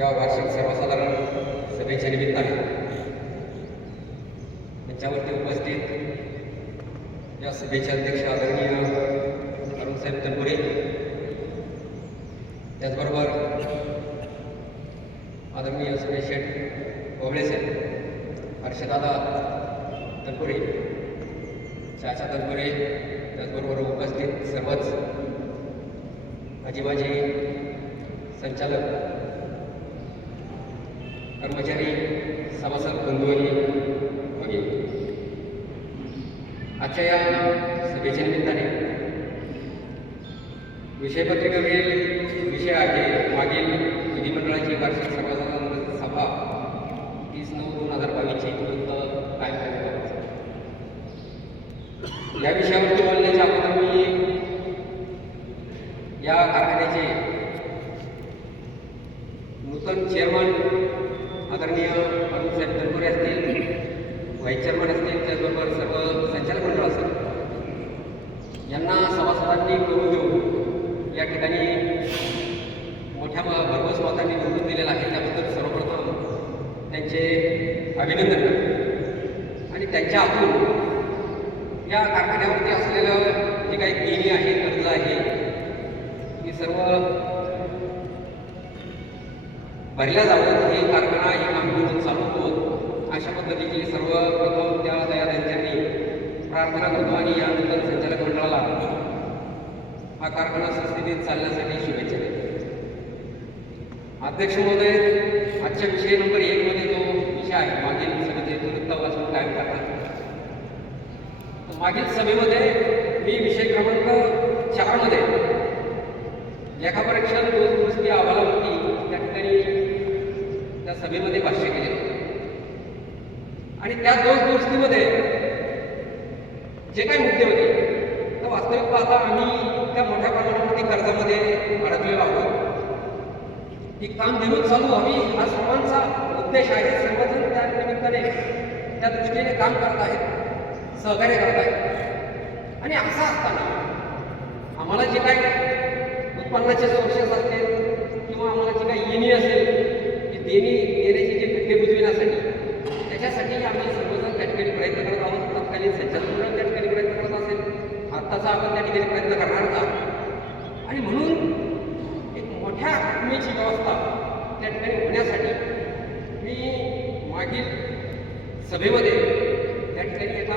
या वार्षिक सर्वसाधारण सभेच्या निमित्ताने त्यांच्यावरती उपस्थित या सभेचे अध्यक्ष आदरणीय अरुणसाहेब तनपुरे. त्याचबरोबर आदरणीय सुरेश शेठ ओबळे साहेब हर्षदादा तनपुरे चाचा तनपुरे त्याचबरोबर उपस्थित सर्वच आजीबाजी संचालक कर्मचारी सभासद बंधूंनी वगैरे. आजच्या या सभेच्या निमित्ताने विषयपत्रिकेवरील विषय आहे. मागील विधिमंडळाची वार्षिक सभासद सभा तीस नऊ दोन हजार बावीसची तुरंत कायम करण्याबाबत या विषयावरती बोलण्याच्या अगोदर मी या कारखान्याचे नूतन चेअरमन आदरणीय अरुणसाहेब तनपुरे असतील व्हाईस चेअरमन असतील त्याचबरोबर सर्व संचालक मंडळ असेल यांना सभासदांनी करून देऊन या ठिकाणी मोठ्या भरघोस मतांनी निवडून दिलेला आहे. त्याबद्दल सर्वप्रथम त्यांचे अभिनंदन करतो. आणि त्यांच्या हातून या कारखान्यावरती असलेलं जे काही देणी आहे कर्ज आहे ही सर्व भरल्या जावं हे कारखाना हे काम चालू होत. अशा पद्धतीची सर्वप्रथम त्या दयादयांनी प्रार्थना करतो आणि या नूतन संचालक मंडळाला हा कारखाना सुस्थितीत चालण्यासाठी शुभेच्छा देतो. अध्यक्ष महोदय आजच्या विषय नंबर एक मध्ये जो विषय आहे मागील सभेचे दुरुत्ता कायम मागील सभेमध्ये मी विषय क्रमांक चारमध्ये लेखापरीक्षण दोन गोष्टी अहवालावरती त्या ठिकाणी त्या सभेमध्ये भाष्य केले. आणि त्या दोन दुरुस्तीमध्ये जे काही मुद्दे होते तर वास्तविक पाहता आम्ही त्या मोठ्या प्रमाणावरती कर्जामध्ये अडकलेलो आहोत. ही काम दिवस चालू हवी हा सर्वांचा उद्देश आहे सर्वजण त्या निमित्ताने त्या दृष्टीने काम करत आहेत सहकार्य करत आहेत. आणि असं असताना आम्हाला जे काही उत्पन्नाचे सोर्सेस असतील किंवा आम्हाला जे काही येणी असेल देणे देण्याची जे खड्डे बुजविण्यासाठी त्याच्यासाठी आम्ही सर्वजण त्या ठिकाणी प्रयत्न करत आहोत. तत्कालीन संचालक त्या ठिकाणी प्रयत्न करत असेल. आत्ताचा आपण त्या ठिकाणी प्रयत्न करणारच आहोत. आणि म्हणून एक मोठ्या रकमेची व्यवस्था त्या ठिकाणी होण्यासाठी मी मागील सभेमध्ये त्या ठिकाणी एका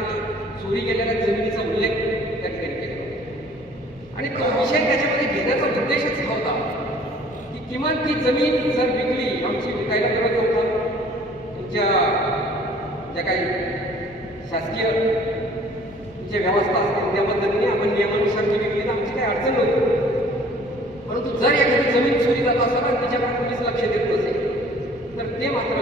चोरी गेलेल्या जमिनीचा उल्लेख त्या ठिकाणी केला आणि तो विषय त्याच्यामध्ये घेण्याचा उद्देशच हा होता. किमान ती जमीन जर विकली आमची विकायला गरज होतं तुमच्या ज्या काही शासकीय जे व्यवस्था असतील त्या पद्धतीने आपण नियमानुसार जी विकली तर आमची काही अडचण होती परंतु जर एखादी जमीन चोरी जात असेल तिच्याकडे पोलीस लक्ष देत नसेल तर ते मात्र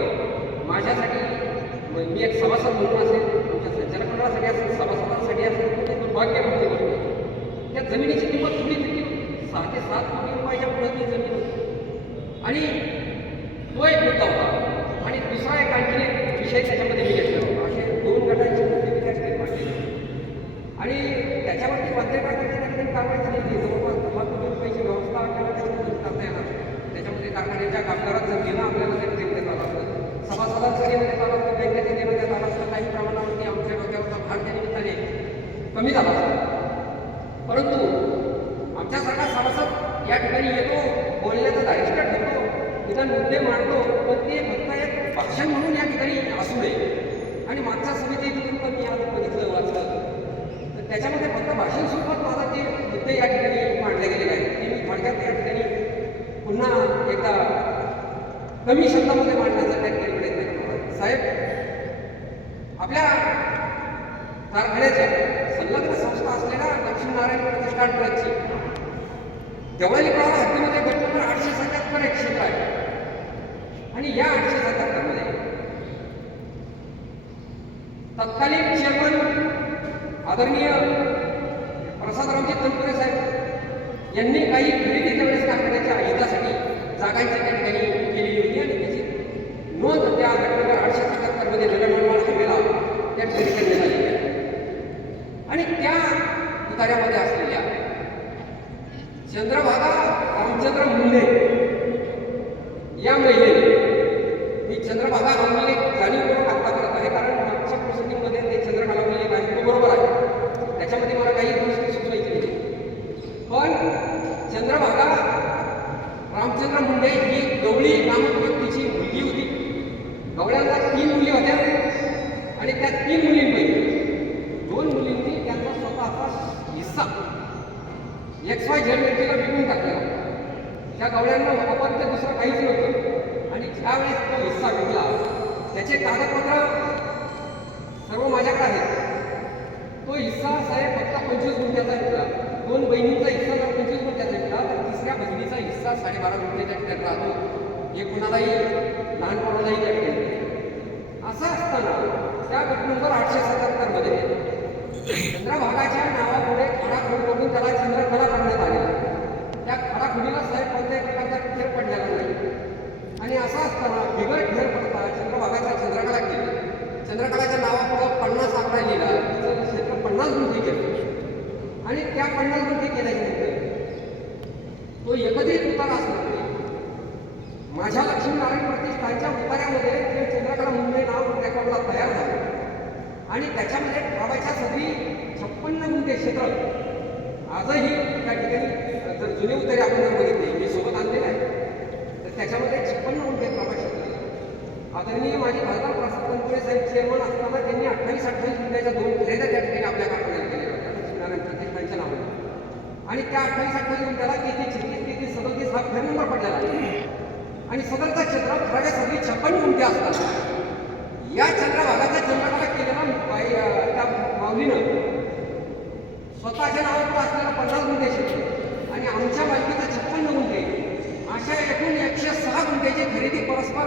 माझ्यासाठी मी एक सभासद म्हणून असेल तुमच्या संचालक मंडळासाठी असेल सभासदांसाठी असेल तर दुर्भाग्य म्हणून त्या जमिनीची किंमत थोडी किती सहा ते सात कोटी रुपयाच्या पुढे ती जमीन होती आणि तो एक मुद्दा होता आणि दुसरा एक आणखी एक विषय त्याच्यामध्ये मी घेतला होता असे दोन गटांचे मुद्दे मी त्या ठिकाणी मांडले आणि त्याच्यावरती कोणत्याही प्रकारची त्या ठिकाणी कारवाई झाली नाही जवळपास दहा कोटी रुपयाची व्यवस्था आपल्याला त्याच्यामध्ये करता येणार त्याच्यामध्ये कारखान्याच्या कामगारात जर देणं आपल्याला ते देण्यात आलं असतं सभासदांचं देण्यात आलं असतं बँकेचं देण्यात आलं असतं काही प्रमाणावरती आमच्या डोक्यावरचा भार त्या निमित्ताने कमी झाला. परंतु आमच्यासारखा सभासद या ठिकाणी येतो बोलण्याचा धारिष्ट ठेवतो निदान मुद्दे मांडतो पण ते फक्त एक भाषण म्हणून या ठिकाणी असू नये. आणि मागच्या समितीत पण मी आज बघितलं वाचलं. तर त्याच्यामध्ये फक्त भाषण स्वरूपात माझा ते मुद्दे या ठिकाणी मांडले गेलेले आहेत ते मी थोडक्यात या ठिकाणी पुन्हा एकदा कमी शब्दामध्ये मांडण्याचा त्या ठिकाणी प्रयत्न करतो साहेब आपल्या कारखान्याच्या लक्ष्मीनारायण प्रतिष्ठान ट्रस्टची तेवढ्या प्रवाह हद्दीमध्ये गट नंबर आठशे सत्याहत्तर एक क्षेत्र आहे. आणि या आठशे सत्याहत्तरमध्ये तत्कालीन चेअरमन आदरणीय प्रसादरावजी तनपुरे साहेब यांनी काही खरेदी त्यावेळेस कारखान्याच्या हितासाठी जागांची त्या ठिकाणी केलेली होती आणि त्याची नोंद त्या घटनेवर आठशे सत्याहत्तरमध्ये नगरमंडळ हवेला त्या ठिकाणी करण्यात आणि त्या उतार्यामध्ये असलेल्या. चंद्रभागा रामचंद्र मुंडे. या महिलेने मी चंद्रभागा रामले एक जाणीवपूर्वक आत्ता करत आहे कारण मागच्या प्रसंगीमध्ये ते चंद्रकला उल्लेख आहे तो बरोबर आहे त्याच्यामध्ये मला काही गोष्टी सुचवायची नाही पण चंद्रभागा रामचंद्र मुंडे ही गवळी नामक व्यक्तीची मुलगी होती गवळ्यांना तीन मुली होत्या आणि त्या तीन मुलींपैकी दोन मुलींनी त्यांचा स्वतःचा हिस्सा एक्स वाय झेड व्यक्तीला विकून टाकलेला त्या गवळ्यांना अपत्य दुसरं काहीच नव्हतं. आणि ज्यावेळेस तो हिस्सा विकला त्याचे कागदपत्र सर्व माझ्याकडे आहेत. तो हिस्सा साहेब फक्त पंचवीस गुंठ्याचा विकला दोन बहिणींचा हिस्सा जर पंचवीस गुंठ्याचा विकला तर तिसऱ्या बहिणीचा हिस्सा साडेबारा गुंठ्याच्या ठिकाणी राहतो. हे कुणालाही लहान कोणालाही त्या ठिकाणी असं असताना त्या घटनेवर नंबर आठशे सत्याहत्तरमध्ये चंद्रभागाच्या नावापुढे खडाखोड करून त्याला चंद्रकला करण्यात आलेला त्या खडाखोडीला साहेब कोणत्याही प्रकारचा खेळ पडलेला नाही आणि असा असताना बिगर खेळ पडता चंद्रभागाच्या चंद्रकला केली चंद्रकलाच्या नावापुढं पन्नास आकडा लिहिला तिचं क्षेत्र पन्नास गुंठे केलं. आणि त्या पन्नास गुंठे केल्याच्यानंतर तो एकत्रित उतारा असणार नाही माझ्या लक्ष्मीनारायण प्रतिष्ठानच्या उतार्यामध्ये ते चंद्रकला मुंबई नाव रेकॉर्डला तयार झालं. आणि त्याच्यामध्ये ठरावाच्या सगळी छप्पन्न गुंठे क्षेत्र आजही त्या ठिकाणी जुने उतारे आपण बघितले. मी सोबत आणले नाही. तर त्याच्यामध्ये छप्पन्न गुंठे ठरावा क्षेत्र आदरणीय माझे खासदार प्रसाद तनपुरे साहेब चेअरमन असताना त्यांनी अठ्ठावीस अठ्ठावीस मुद्द्याच्या दोन फेऱ्या त्या ठिकाणी आपल्या कारखान्यात केलेल्या होत्या लक्ष्मीनारायण प्रतिष्ठानच्या नावाने. आणि त्या अठ्ठावीस अठ्ठावीस गुंठ्याला किती छत्तीस किती सदतीस हा फेर नंबर पडलेला आणि सदरचं क्षेत्र ठराव्या सगळी छप्पन गुंठे असतात. या चंद्रभागाचा चंद्रभागा केलेला त्या माऊलीनं स्वतःच्या नावावर असलेला पन्नास गुंठे क्षेत्र आणि आमच्या मालकीचं छप्पन्न गुंठे अशा एकूण एकशे सहा गुंठ्याची खरेदी परस्पर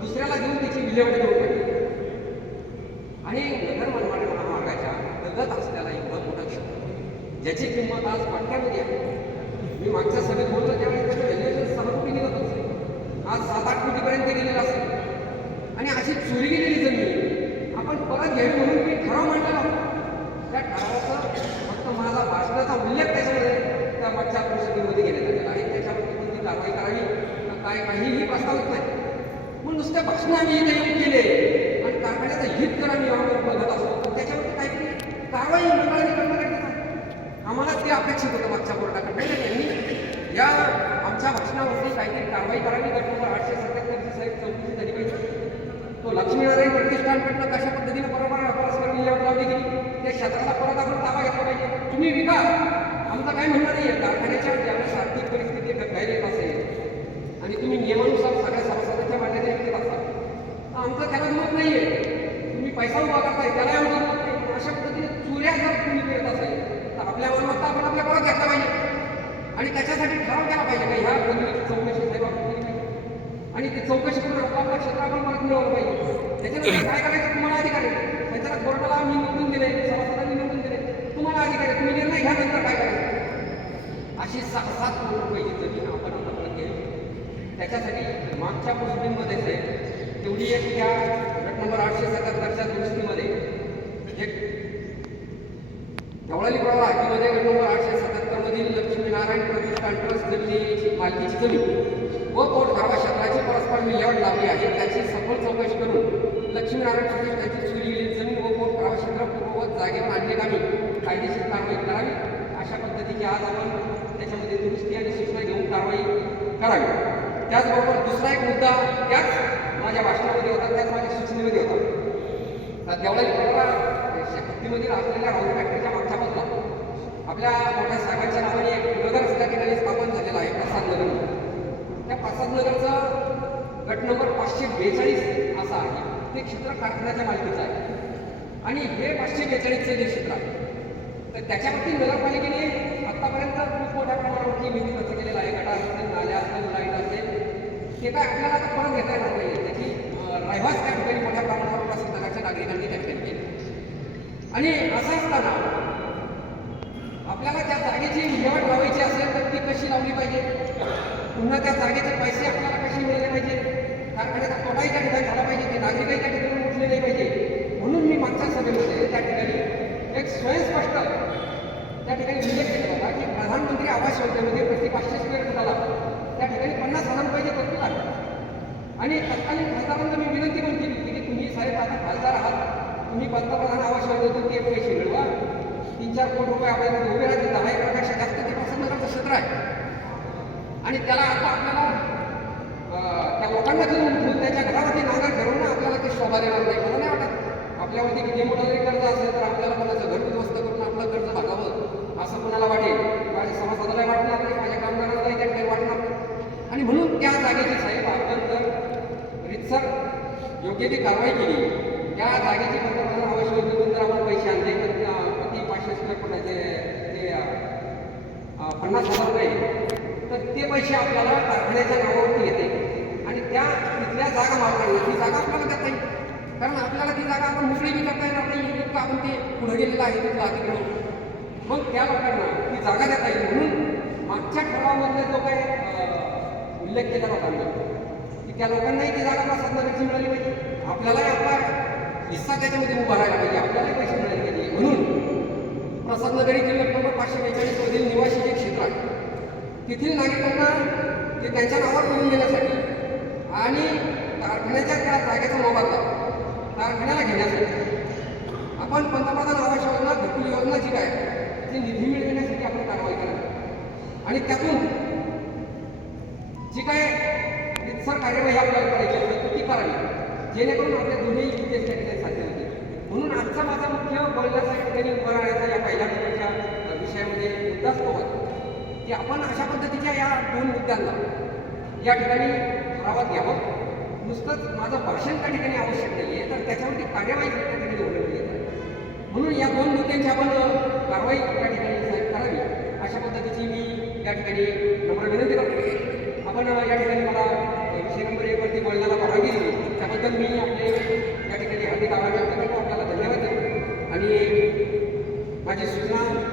दुसऱ्याला देऊन तिची विल्हेवाट आणि नगर मनमाड महामार्गाच्या लगत असलेला एवढं मोठं क्षेत्र ज्याची किंमत आज पट्ट्यामध्ये आहे. मी मागच्या सभेत बोलतो त्यावेळेस त्याचं व्हॅल्युएशन सहा कोटी निघत असेल आज सात आठ कोटीपर्यंत गेलेलं असेल. आणि अशी चोरी गेलेली जमीन आपण परत घ्यावी म्हणून मी ठराव मांडलेला होता. त्या ठरावाचा फक्त माझा भाषणाचा उल्लेख त्याच्यामध्ये त्या मागच्या परिषदेमध्ये गेलेला गेला. आणि त्याच्यावर कोणती कारवाई करावी? काय काहीही प्रस्तावित नाही. नुसत्या भाषणाने आम्ही येऊन केले. आणि कारखान्याचं हित करा मी यावर बघत असतो. तर त्याच्यावरती काहीतरी कारवाई मंडळाने करणं गरजेचं आम्हाला ते अपेक्षित होतं मागच्या कोर्टाकडे नाही त्यांनी या आमच्या भाषणावरती काहीतरी कारवाई करावी गट नंबर आठशे सत्याहत्तरची साहेब चौकशी झाली पाहिजे. तो लक्ष्मीनारायण प्रतिष्ठानकडनं कशा पद्धतीने बरोबर परस्पर विल्हेवाट लावली गेली? त्या क्षेत्राला परत आपण ताबा घेतला पाहिजे. तुम्ही विका. आमचं काय म्हणणं नाही आहे कारखान्याच्या ज्यावेळेस आर्थिक परिस्थिती घायला येत असेल आणि तुम्ही नियमानुसार सगळ्या सभासदांच्या मान्यता घेत असाल तर आमचं त्याला जमत नाही उभा करताय त्याला नाही अशा पद्धतीने चुऱ्या जर तुम्ही करत असेल. तर आपल्या मालमत्ता आपण आपल्या परत घेतला पाहिजे. आणि त्याच्यासाठी ठराव केला पाहिजे का ह्या बंधुरी चौकशी साहेब आणि ती चौकशी करून आपलं आपलं क्षेत्र आपण परत मिळवलं पाहिजे. त्याच्यानंतर काय करायचं? तुम्हाला अधिकार आहे. त्याच्याला कोर्टाला मी निवडून दिले सभासदांनी निवडून दिले. तुम्हाला अधिकार आहे. तुम्ही निर्णय घ्या नंतर काय करायचं. अशी सहा सात कोटी रुपयाची जमीन आपण आता परत घ्यावी त्याच्यासाठी मागच्या गोष्टींमध्ये साहेब तेवढी एक त्या नंबर आठशे सत्याहत्तरच्या दुरुस्तीमध्ये. म्हणजे एक गवळाली प्रवाह हातीमध्ये गट नंबर आठशे सत्याहत्तर मधील लक्ष्मीनारायण प्रतिष्ठान ट्रस्ट जमिनीची मालकीची जमीन व पोट गावा क्षेत्राची परस्पर विल्हेवाट लावली आहे. त्याची सखोल चौकशी करून लक्ष्मीनारायण प्रतिष्ठानची चोरी जमीन व पोट गावा क्षेत्र पूर्ववत जागे आणले गावी कायदेशीर कारवाई करावी. अशा पद्धतीची आज आपण त्याच्यामध्ये दुरुस्ती आणि सूचना घेऊन कारवाई करावी. त्याचबरोबर दुसरा एक मुद्दा त्याच माझ्या भाषणामध्ये होता त्याच माझ्या सूचनेमध्ये होता. देवळाली प्रवाह हद्दीमधील असलेल्या राऊंड फॅक्टरीच्या मागच्या बाजूला आपल्या मोठ्या साहेबांच्या नावाने एक नगर त्या ठिकाणी स्थापन झालेलं आहे प्रसाद नगर. त्या प्रसाद नगरचा गट नंबर पाचशे बेचाळीस असा आहे. ते क्षेत्र कारखान्याच्या मालकीचं आहे. आणि हे पाचशे बेचाळीसचं जे क्षेत्र आहे तर त्याच्यावरती नगरपालिकेने आतापर्यंत खूप मोठ्या प्रमाणावरती निधी खर्च केलेला आहे. गटार असेल नाल्या असेल लाइट असेल ते काय आपल्याला आता परत घेता येणार नाही त्याची रहिवास त्या ठिकाणी मोठ्या प्रमाणावर प्रसाद नगरच्या नागरिकांनी त्या ठिकाणी केली. आणि असं असताना आपल्याला त्या जागेची विल्हेवाट लावायची असेल तर ती कशी लावली पाहिजे? पुन्हा त्या जागेचे पैसे आपल्याला कसे मिळाले पाहिजे? कारखान्याचा तोटाही त्या ठिकाणी झाला पाहिजे ते नागरिकही त्या ठिकाणी उठले नाही पाहिजे. म्हणून मी मागच्या सभेमध्ये त्या ठिकाणी एक स्वयंस्पष्ट त्या ठिकाणी उल्लेख केला होता की प्रधानमंत्री आवास योजनेमध्ये प्रति पाचशे स्क्वेअर फुटाला त्या ठिकाणी पन्नास हजार रुपयाची तरतूद आहे आणि तत्कालीन खासदारांना मी विनंती पण केली होती की तुम्ही साहेब आता खासदार आहात. तुम्ही पंतप्रधान आवास देतो ते पैसे मिळवा. तीन चार कोटी रुपये आपल्याला उभे राहतील दहा एक प्रकारचे जास्त ते वसंतराचं क्षेत्र आहे. आणि त्याला आता आपल्याला त्या लोकांना घेऊन त्याच्या घरावरती नागर ठरवणं आपल्याला ते शोभा देणार नाही. योग्य ती कारवाई केली. त्या जागेची पंतप्रधान आवास योजनेतून जर आपण पैसे आणले तर त्या पाचशे स्क्वेअर फुटाचे ते पन्नास हजार रुपये तर ते पैसे आपल्याला कारखान्याच्या नावावरती येते. आणि त्या तिथल्या जागा मागणार ती जागा आपल्याला देता येईल. कारण आपल्याला ती जागा आपण मोकळी बी करता येणार नाही. इतकं आपण ते पुढे गेलेलं आहे तिथलं अतिक्रमण. मग त्या लोकांना ती जागा देता येईल म्हणून मागच्या ठरावामध्ये जो काही उल्लेख केला लोकांना की त्या लोकांनाही ती जागा प्रसादनगरची मिळाली पाहिजे. आपल्यालाही आपला हिस्सा त्याच्यामध्ये उभारायला पाहिजे. आपल्यालाही पैसे मिळाले पाहिजे. म्हणून प्रसादनगरी जिल्ह्यात नंबर पाचशे बेचाळीस मधील निवासी जे क्षेत्र आहे तेथील नागरिकांना ते त्यांच्या नावावर करून देण्यासाठी आणि कारखान्याच्या त्या जागेचा मोबदला कारखान्याला घेण्यासाठी आपण पंतप्रधान आवास योजना घरकुल योजना जी काय ती निधी मिळविण्यासाठी आपण कारवाई करावी आणि त्यातून जी काय सर कार्यवाही आपल्याला करायची असेल ती करावी. जेणेकरून आपल्या दोन्ही उद्देश त्या ठिकाणी साध्य होते म्हणून आजचा माझा मुख्य बोलण्याचा या ठिकाणी उभा राहण्याचा या पहिल्या मुद्द्याच्या विषयामध्ये मुद्दाच तो होता. की आपण अशा पद्धतीच्या या दोन मुद्द्यांना या ठिकाणी ठरावात घ्यावं नुसतंच माझं भाषण त्या ठिकाणी आवश्यक नाही आहे तर त्याच्यावरती कार्यवाही त्या ठिकाणी होणं म्हणून या दोन मुद्द्यांची आपण कारवाई त्या ठिकाणी साहेब करावी. अशा पद्धतीची मी या ठिकाणी नम्र विनंती करतो. आपण या ठिकाणी मला विषय नंबर एकवरती बोलण्याला परवानगी दिली. त्याबद्दल मी आपले या ठिकाणी हार्दिक आभार व्यक्त करतो आपल्याला धन्यवाद देतो. आणि माझी सूचना